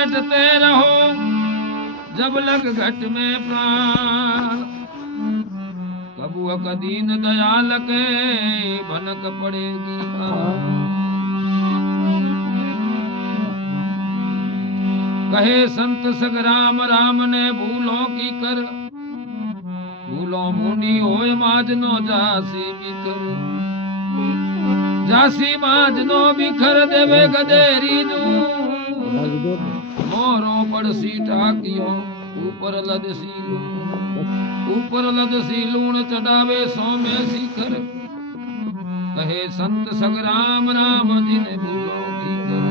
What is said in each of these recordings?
रटते रहो जब लग घट में प्राण। कबू कदीन दयाल के भनक पड़ेगी कहे संत सगराम राम ने भूलों की कर भूलों मुंडी होय माजनो जासी बिखर। जासी माजनो बिखर देवे गदेरी जू मोरो पड़सी टाकियो ऊपर लदसी लूण चढ़ावे सो में शिखर। कहे संत सगराम राम जी ने भूलों की कर।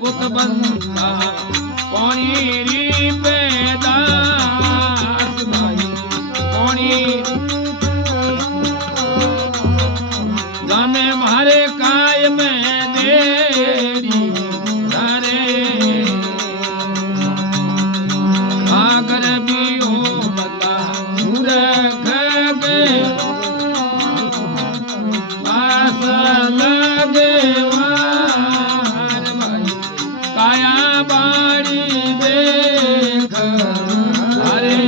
पुत बंदा पौनी री बेदास भाई पौनी गाने मारे काय में देरी रे आगर भी हो बता मूर्ख के पास लगे काया बाड़ी देख हरे।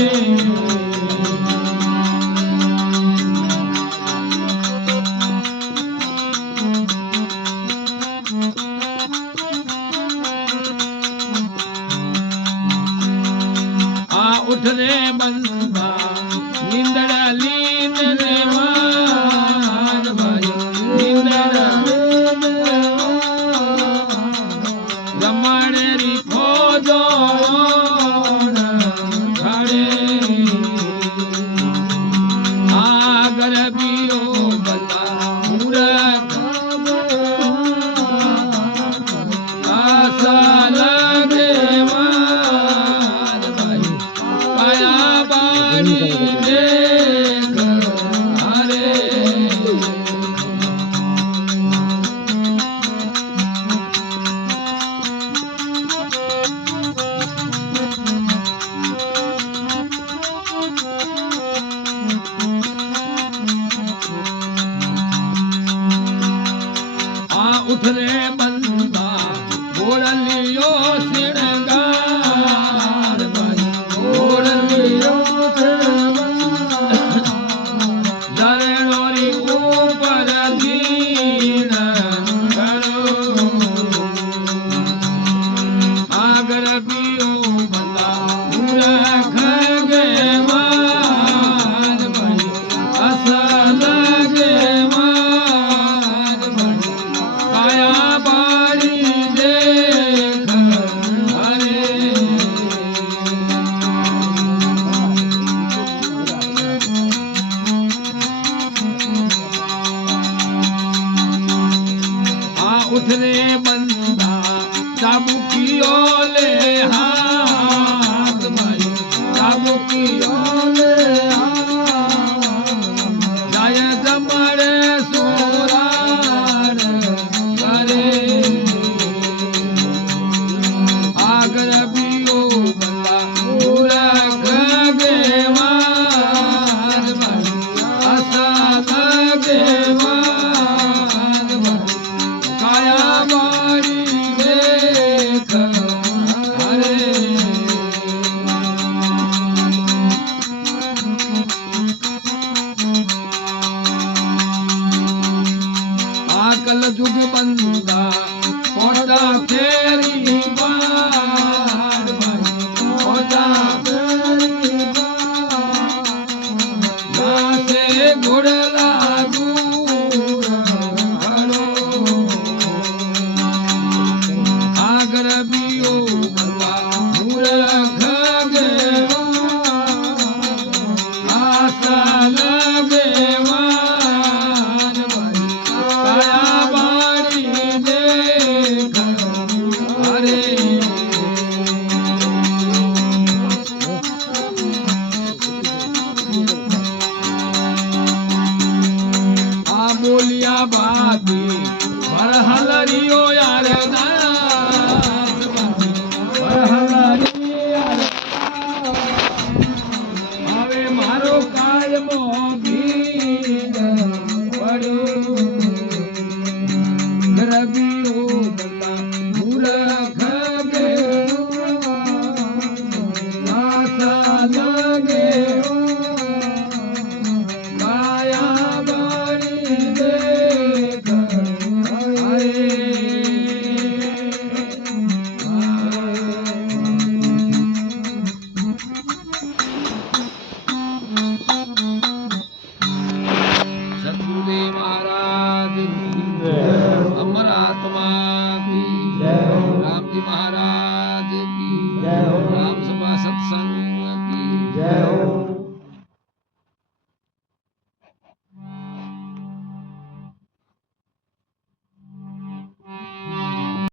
उठ रे बंदा निंदड़ा लीन रे मार भाई निंदड़ा रमणेरी खोजो खड़े आगर बियो बता मूर्ख आशा लगे मार भाई काया बाड़ी देख हरे। उठ रे बंदा बोल लियो श्रृंगार भाई बोल लियो दरणोरी ऊपर दीन करो आगर पियो बंदा मूर्ख गे मार भाई असल गे मार भाई काया बाड़ी देख हरे। उठ रे बंदा चाबुकियो ले हाथ भाई चाबुकियो ले जाय जमड़े सोरार करे आगर बियो बंदा मूर्ख गे मार भाई आशा लगे मार भाई काया बाड़ी देख हरे। आकल जुग बंदा पोटा तेरी बार भाई पोटा तेरी बार से घुड़ला दूर हरो आगर बियो बंदा मूर्ख गे आशा लगे मार भाई काया बाड़ी देख हरे। जय हो